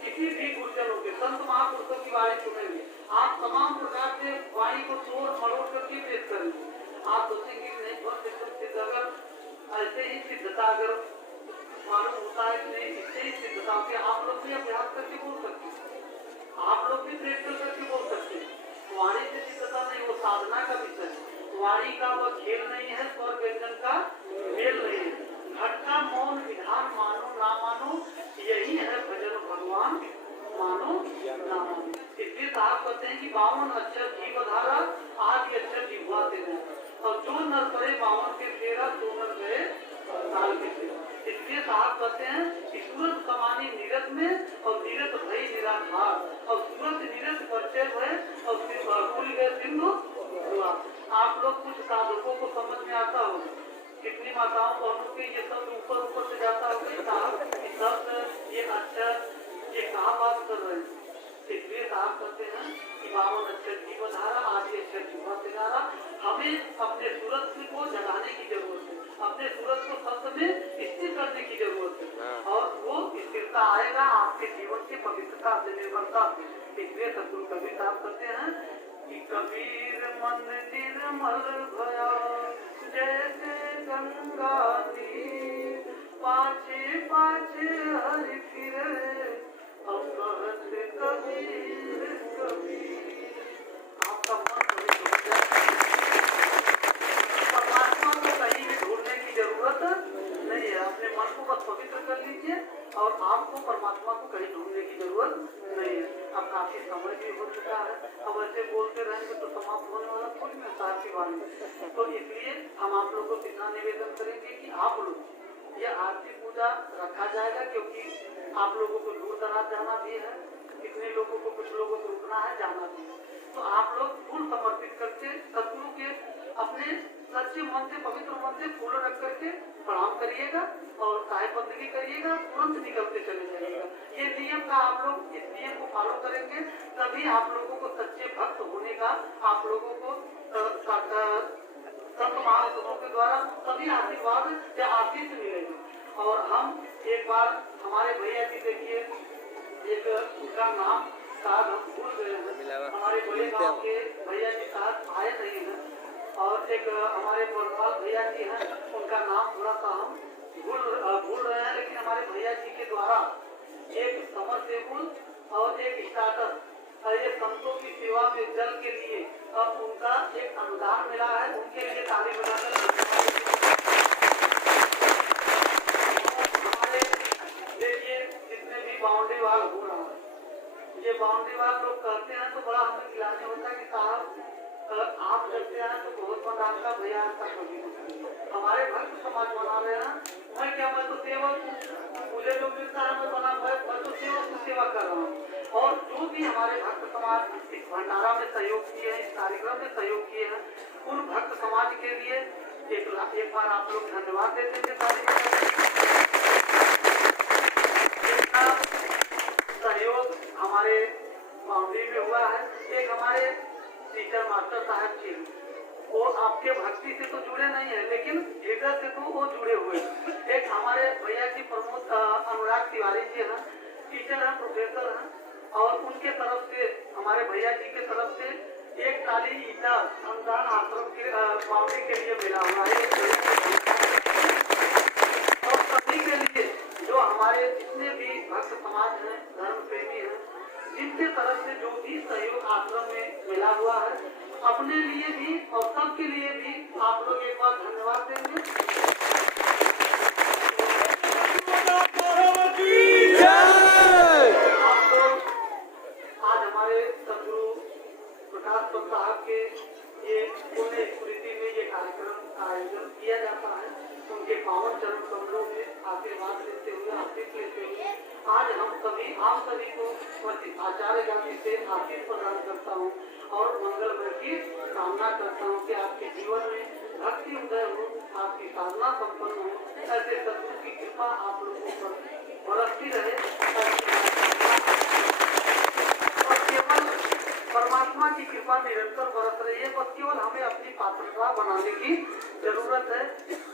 किसी भी गुरुजनों के संत महापुरुषों की वाणी सुनेंगे, आप तमाम प्रकार से वाणी को तोड़ मरोड़ करके पेश करेंगे। आप सोचेंगे नहीं बहुत सिद्ध, अगर ऐसे ही सिद्धता अगर मालूम होता है कि नहीं, इससे ही सिद्धता होती है। आप लोग भी अभ्यास करके बोल सकते हैं, आप लोग भी प्रैक्टिकल करके बोल सकते हैं। वाणी से सिद्धता नहीं, वो साधना का विषय है। वाणी का वह खेल नहीं है, स्वर व्यंजन का खेल नहीं है। घट का मौन विधान मानो ना मानो, यही है भजन भगवान मानो ना मानो। इसलिए साहब कहते हैं कि 52 अक्षर जीव धारा, आदि अक्षर जिह्वा से है, और जो नर करे 52 के फेरा, तो नर गए काल के फेरा। इसलिए साहब कहते हैं कि सूरत समानी नीरत में और नीरत भई निराधार, और सूरत नीरत परिचय भय और भूल गए सिंधु। आप लोग कुछ साधकों को समझ में आता हो, कितनी माताओं बहनों के ये सब ऊपर से जाता हो कि साहब शब्द ये अक्षर ये कहाँ बात कर रहे हैं। इसलिए साहब कहते हैं कि 52 अक्षर जीव धारा, आदि अक्षर जिह्वा से धारा। हमें अपने सूरत को जगाने की जरूरत है, अपने सूरत को शब्द में स्थिर करने की जरूरत है, और वो स्थिरता आएगा आपके जीवन की पवित्रता से, निर्भरता से। इसलिए सतगुरु कबीर साहब कहते हैं कि कबीर मन निर्मल भया, जैसे गंगा नीर, पाछे पाछे हरि फिरे, अब कहते कबीर कबीर। आपका मन परमात्मा को कहीं भी ढूंढने की जरूरत नहीं है। अपने मन को बस पवित्र कर लीजिए और आपको परमात्मा को कहीं ढूंढने की जरूरत नहीं है। अब काफी समय भी हो चुका है, अब ऐसे बोलते रहेंगे तो समाप्त होने वाला थोड़ी ना साहब की वाणी। तो इसलिए हम आप लोगों को इतना निवेदन करेंगे कि आप लोग ये आरती पूजा रखा जाएगा, क्योंकि आप लोगों को दूर दराज जाना भी है, कितने लोगों को, कुछ लोगों को रुकना है, जाना भी है। तो आप लोग फूल समर्पित करके सतगुरु के अपने सच्चे मन से, पवित्र मन से फूल रख करके प्रणाम करिएगा और साहिब बंदगी करिएगा, तुरंत निकलते चले जाइएगा। ये नियम का आप लोग इस नियम को फॉलो करेंगे, तभी आप लोगों को सच्चे भक्त होने का, आप लोगों को संत महापुरुषों के द्वारा सभी आशीर्वाद या आशीष मिलेगा। और हम एक बार हमारे भैया जी देखिए, एक उनका नाम शायद हम भूल गए हैं, हमारे बड़े गांव के भैया जी शायद आए नहीं हैं, और एक हमारे बरपाल भैया जी हैं, उनका नाम थोड़ा सा हम भूल रहे हैं। लेकिन हमारे भैया जी के द्वारा एक समर टेबल और एक स्टार्टअप, ये संतों की सेवा में जल के लिए अब उनका एक अनुदान मिला है, उनके लिए ताली बजाकर हमारे देखिए जितने भी बाउंड्री वाल हो रहा है, ये बाउंड्री वाल लोग कहते हैं तो बड़ा हमें खिलाने होता है कि साहब आप करते हैं तो बहुत बड़ा आपका भैया आपका कभी हमारे भक्त समाज बना रहे हैं। मैं क्या, मैं तो सेवक हूँ, मुझे जो मिलता है मैं बना, मैं तो सेवक की सेवा कर रहा हूँ। और जो भी हमारे भक्त समाज इस भंडारा में सहयोग किए हैं, इस कार्यक्रम में सहयोग किए हैं, उन भक्त समाज के लिए एक बार आप लोग धन्यवाद देते थे। सहयोग हमारे बाउंड्री में हुआ है। एक हमारे टीचर मास्टर साहब जी, वो आपके भक्ति से तो जुड़े नहीं है, लेकिन हृदय से तो वो जुड़े हुए हैं। एक हमारे भैया जी प्रमोद अनुराग तिवारी जी हैं, टीचर हैं, प्रोफेसर हैं, और उनके तरफ से, हमारे भैया जी के तरफ से एक ताली ईटा अनुदान आश्रम के बाउंड्री के लिए मिला हुआ है। और सभी के लिए जो हमारे जितने भी भक्त समाज हैं, धर्म प्रेमी हैं, जिनके तरफ से जो भी सहयोग आश्रम में मिला हुआ है, अपने लिए भी और सबके लिए भी आप लोग एक बार धन्यवाद देंगे। आप लोग आज हमारे सदगुरु प्रकाश पद साहब के ये पुण्य स्मृति में ये कार्यक्रम का आयोजन किया जाता है। उनके पावन चरण कमलों में आशीर्वाद लेते हुए, आशीष लेते हुए आज हम सभी, आप सभी को आचार्य जाति से आशीष प्रदान करता हूँ और मंगलमय की कामना करता हूँ कि आपके जीवन में भक्ति उदय हो, आपकी साधना संपन्न हो, ऐसे सदगुरु की कृपा आप लोगों पर बरसती रहे। परमात्मा की कृपा निरंतर बरस रही है, बस केवल हमें अपनी पात्रता बनाने की जरूरत है।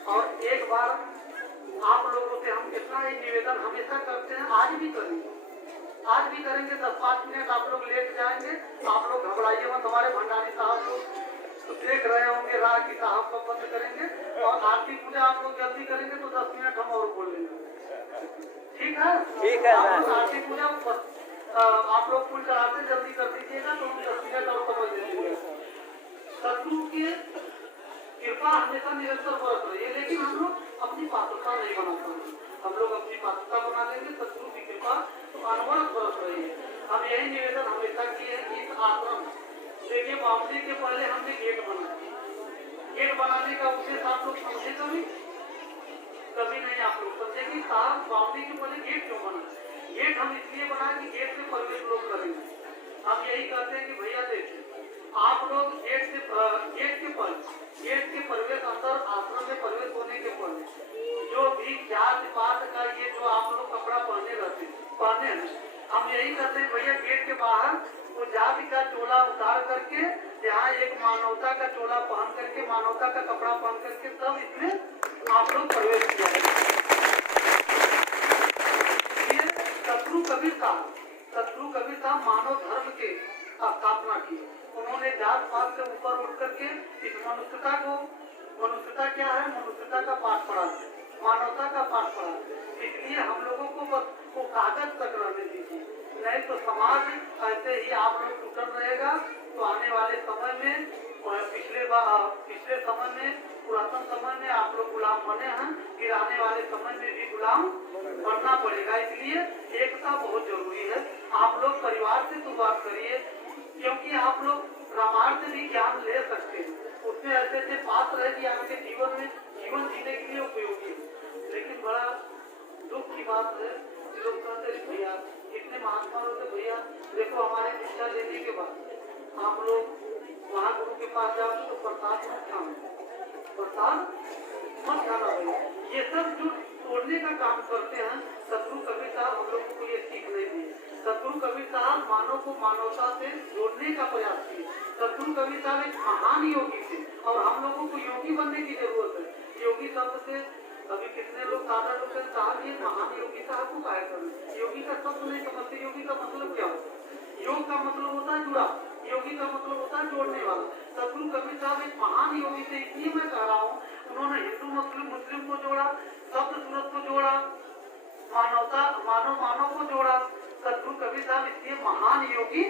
और एक बार आप लोगों से हम इतना ही निवेदन हमेशा करते हैं, आज भी करेंगे, आज भी करेंगे। 10-5 मिनट आप लोग लेट जाएंगे, आप लोग घबराइए मत। हमारे भंडारी साहब लोग तो देख रहे होंगे, राह की साहब को बंद करेंगे और आरती पूजा आप लोग जल्दी करेंगे तो 10 मिनट हम और बोल लेंगे, ठीक है? ठीक है। आप लोग आरती पूजा आप लोग फूल चढ़ाते जल्दी कर दीजिएगा तो हम 10 मिनट और समझ लेंगे। शत्रु की कृपा हमेशा निरंतर बरस रही है, लेकिन हम लोग अपनी पात्रता नहीं बना पाते। हम लोग अपनी पात्रता बना लेंगे, शत्रु की कृपा तो अनवरत बरस रही है। हम यही निवेदन हमेशा किए हैं कि इस आश्रम देखिए, बाउंड्री के पहले हमने गेट बनाया। गेट बनाने का उद्देश्य आप लोग समझे कभी नहीं आप लोग समझे कि साहब बाउंड्री के पहले गेट क्यों बना? गेट हम इसलिए बना कि गेट से प्रवेश लोग करेंगे। हम यही कहते हैं कि भैया देखिए, आप लोग गेट के प्रवेश अंदर आश्रम में प्रवेश होने के पहले जो भी जात पात का ये जो आप लोग कपड़ा पहने हैं, हम यही कहते हैं भैया गेट के बाहर वो जाति का चोला उतार करके यहाँ एक मानवता का चोला पहन करके, मानवता का कपड़ा पहन करके तब इसमें आप लोग प्रवेश किया है। ये शत्रु कबीर साहब मानव धर्म के स्थापना की। उन्होंने जात पात से ऊपर उठ करके इस मनुष्यता क्या है, मनुष्यता का पाठ पढ़ा, मानवता का पाठ पढ़ा। इसलिए हम लोगों को बस वो कागज तक रहने दीजिए, नहीं तो समाज ऐसे ही आप लोग टूटल रहेगा। तो आने वाले समय में और पिछले समय में, पुरातन समय में आप लोग गुलाम बने हैं, फिर आने वाले समय में भी गुलाम बनना पड़ेगा। इसलिए एकता बहुत जरूरी है। आप लोग परिवार से शुरुआत करिए, क्योंकि आप लोग रामायण से भी ज्ञान ले सकते हैं। उसमें ऐसे ऐसे पात्र है कि आपके जीवन जीने के लिए उपयोगी है। लेकिन बड़ा दुख की बात है, लोग कहते हैं भैया कितने महात्मा होते, भैया देखो हमारे दीक्षा लेने के बाद आप लोग वहाँ गुरु के पास जाओ तो प्रसाद मत खाना भैया। ये सब जो तोड़ने का काम करते हैं, शत्रु कबीर साहब हम लोगों को ये सीख नहीं दी। शत्रु कबीर साहब मानव को मानवता से जोड़ने का प्रयास किए। शत्रु कबीर साहब एक महान योगी थे और हम लोगों को योगी बनने की जरूरत है। योगी शब्द से अभी कितने लोग सादा लोग साहब ये महान योगी साहब को काय करें, योगी का शब्द नहीं समझते। योगी का मतलब क्या होता है? योग का मतलब होता है जुड़ा, योगी का मतलब होता है जोड़ने वाला। शत्रु कबीर साहब एक महान योगी थे, इसलिए मैं कह रहा हूँ उन्होंने हिंदू मुस्लिम को जोड़ा, शब्द सूरत को जोड़ा, मानव को जोड़ा। शत्रु कबीर साहब इसलिए महान योगी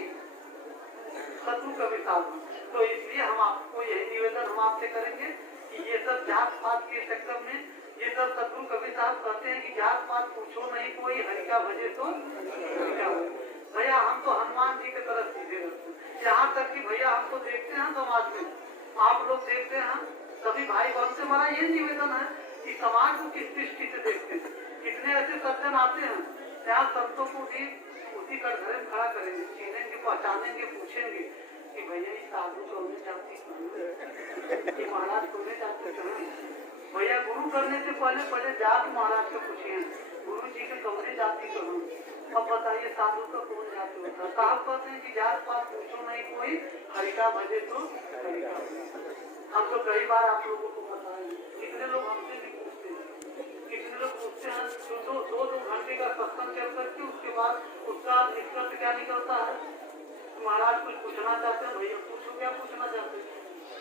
शत्रु कबीर साहब। तो इसलिए हम आपको यही निवेदन हम आपसे करेंगे कि ये सब जात पात के चक्कर में ये सब शत्रु कबीर साहब कहते हैं कि जात पात पूछो नहीं, कोई हरि का भजे तो भैया हम तो हनुमान जी की तरफ सीधे रहते हैं। यहाँ तक कि भैया हमको देखते हैं समाज में, आप लोग देखते हैं सभी भाई बहन से हमारा ये निवेदन है कि समाज को किस दृष्टि से देखते हैं। कितने ऐसे सज्जन आते हैं, यहाँ संतों को भी उसी कटघरे में खड़ा करेंगे, चीनेंगे, पहचानेंगे, पूछेंगे कि भैया ये साधु कौने जाति कि महाराज कौने जाति कहें। भैया गुरु करने से पहले जात महाराज से पूछिए, गुरु जी के कौने जाति कहूँ। अब बताइए साधु का कौन जाति होता है? साहब कहते हैं कि जात पात पूछो नहीं, कोई हरि का भजे तो हरि का। हम तो कई बार आप लोगों को बताएं, कितने लोग हमसे भी पूछते हैं, कितने लोग पूछते हैं दो घंटे का सत्संग चल करके उसके बाद उसका निष्कर्ष क्या निकलता है? महाराज कुछ पूछना चाहते हैं, भैया पूछो क्या पूछना चाहते हैं।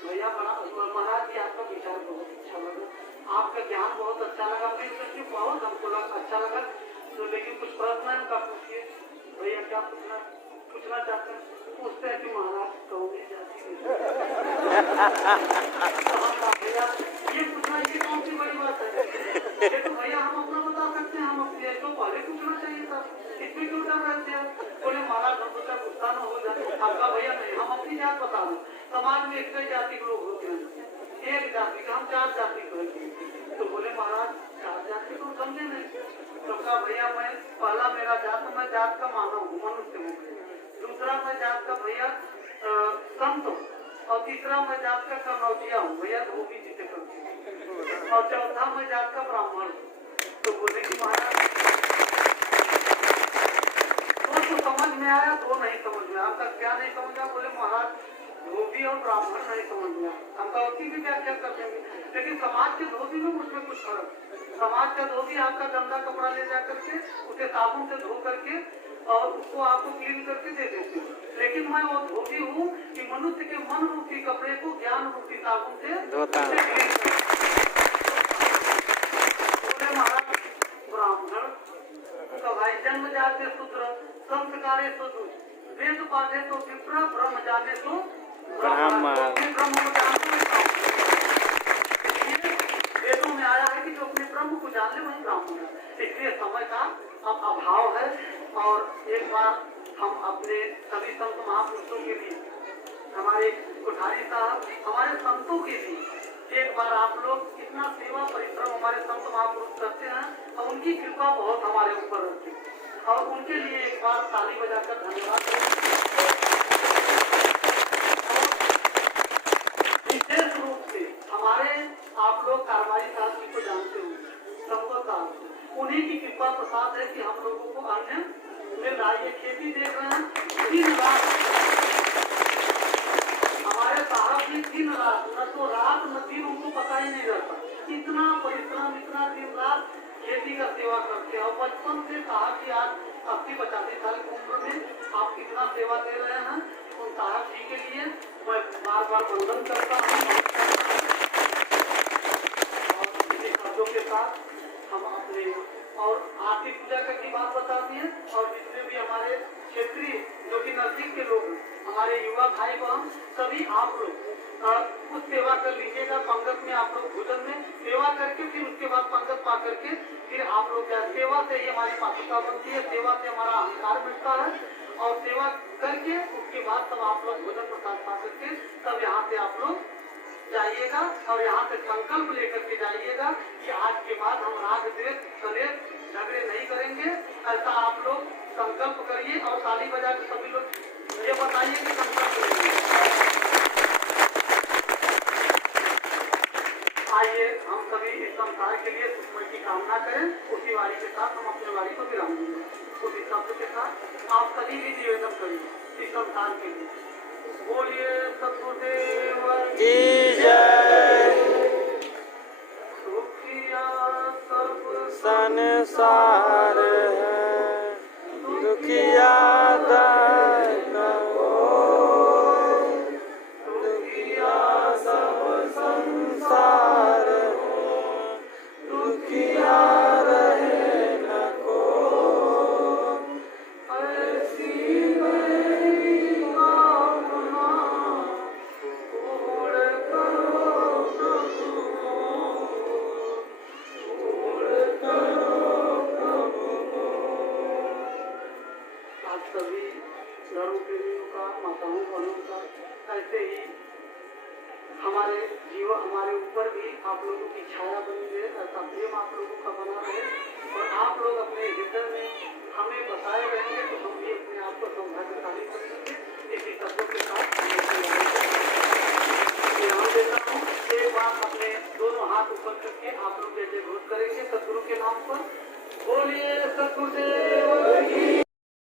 भैया महाराज जी आपका विचार बहुत अच्छा लगा, आपका ज्ञान बहुत अच्छा लगा, बहुत हमको अच्छा लगा। तो लेकिन कुछ प्रश्न है उनका पूछिए। भैया क्या पूछना चाहते हैं? पूछते हैं कि महाराज कौन जाति भैया ये पूछना ये कौन सी बड़ी बात है? ये तो भैया हम अपना बता सकते हैं, हम अपने तो पहले पूछना चाहिए था, इसमें क्यों डर रहते हैं? बोले महाराज हम सोचा गुस्सा न हो जाए। आपका भैया नहीं, हम अपनी जात बता रहे। समाज में एक जाति के लोग होते हैं, एक जाति का हम 4 जाति कहेंगे। तो बोले महाराज 4 जाति को समझे नहीं। तो कहा भैया मैं पहला मेरा जात, मैं जात का मानव हूँ, मनुष्य हूँ। दूसरा मैं जात का भैया संत हूँ, और तीसरा मैं जात का कनौजिया हूँ, भैया धोबी जिसे करते हैं, और चौथा मैं जात का ब्राह्मण हूँ। तो बोले कि महाराज तो तो समझ में आया, तो नहीं समझ में आया। आपका क्या नहीं समझ आया? बोले महाराज धोबी और ब्राह्मण नहीं समझ में आया। हम तो उसी की व्याख्या कर देंगे, लेकिन समाज के धोबी में उसमें कुछ फर्क। समाज का धोबी आपका गंदा कपड़ा ले जा करके उसे साबुन से धो करके और उसको आपको क्लीन करके दे देते हैं। लेकिन मैं वो धोबी हूँ कि मनुष्य के मन रूपी कपड़े को ज्ञान रूपी साबुन से धोता हूँ। बोले महाराज ब्राह्मण तो भाई जन्म जाते शूद्र, संस्कारे तो वेद पाठे तो विप्र, ब्रह्म जाने तो ब्रह्म। ब्रह्म को जानते वेदों में आया है कि जो अपने ब्रह्म को जान ले वही ब्राह्मण है। इसलिए समय का अब अभाव है। और एक बार हम अपने सभी संत महापुरुषों के लिए, हमारे कोठारी साहब, हमारे संतों के लिए एक बार आप लोग इतना सेवा परिश्रम हमारे संत महापुरुष करते हैं और उनकी कृपा बहुत हमारे ऊपर रहती है, और उनके लिए एक बार ताली बजाकर धन्यवाद दें। विशेष रूप से हमारे आप लोग कारवाई साहब जी को जानते होंगे, सबको साहब, उन्हीं की कृपा प्रसाद है कि हम लोगों को अन्य मिल रहा है। ये खेती देख रहे हैं, दिन रात हमारे साहब जी दिन रात, न तो रात न दिन, उनको पता ही नहीं रहता, इतना परिश्रम, इतना दिन रात खेती का सेवा करते हैं। और बचपन से साहब जी आज 80-85 साल की उम्र में आप कितना सेवा दे रहे हैं, उन साहब जी के लिए मैं बार बार वंदन करता हूँ। और इसी शब्दों के साथ हम अपने और आरती पूजा का की बात बता दी है। और जितने भी हमारे क्षेत्रीय जो कि नजदीक के लोग, हमारे युवा भाई बहन, सभी आप लोग कुछ सेवा कर लीजिएगा। पंगत में आप लोग भोजन में सेवा करके फिर उसके बाद पंगत पा करके फिर आप लोग क्या, सेवा से ही हमारी पात्रता बनती है, सेवा से हमारा अहंकार मिलता है। और सेवा करके उसके बाद तब आप लोग भोजन प्रसाद पा करके तब यहाँ से आप लोग जाइएगा और यहाँ से संकल्प लेकर के जाइएगा कि आज के बाद हम राग द्वेष कलेश झगड़े नहीं करेंगे। ऐसा आप लोग संकल्प करिए और ताली बजा के सभी लोग ये बताइए कि संकल्प लेंगे। आइए हम सभी इस संसार के लिए सुखमय की कामना करें। उसी वाणी के साथ हम अपने वाणी को विराम देंगे। उसी शब्द के साथ आप सभी भी निवेदन करिए इस संसार के लिए। बोलिए सतगुरुदेव की जय। दुखिया सब संसार है, दुखिया दाय न होय, दुखिया सब संसार है, दुखिया रहे न कोय। ऐसी मेरी कामना पूर्ण करो प्रभु, पूर्ण करो प्रभु। आज सभी घरों के लिए का, माताओं बहनों का, ऐसे ही हमारे जीवन, हमारे ऊपर भी आप लोगों की छाया बनी रहे, ऐसा प्रेम आप लोगों का बना रहे और आप लोग अपने हृदय में हमें बताए रहेंगे तो हम भी अपने आप को सौभाग्यशाली करेंगे। इसी शब्दों के साथ ध्यान देता हूँ। एक बार अपने दोनों हाथ ऊपर करके आप लोग जैसे घोष करेंगे सतगुरु के नाम पर। बोलिए सतगुरुदेव की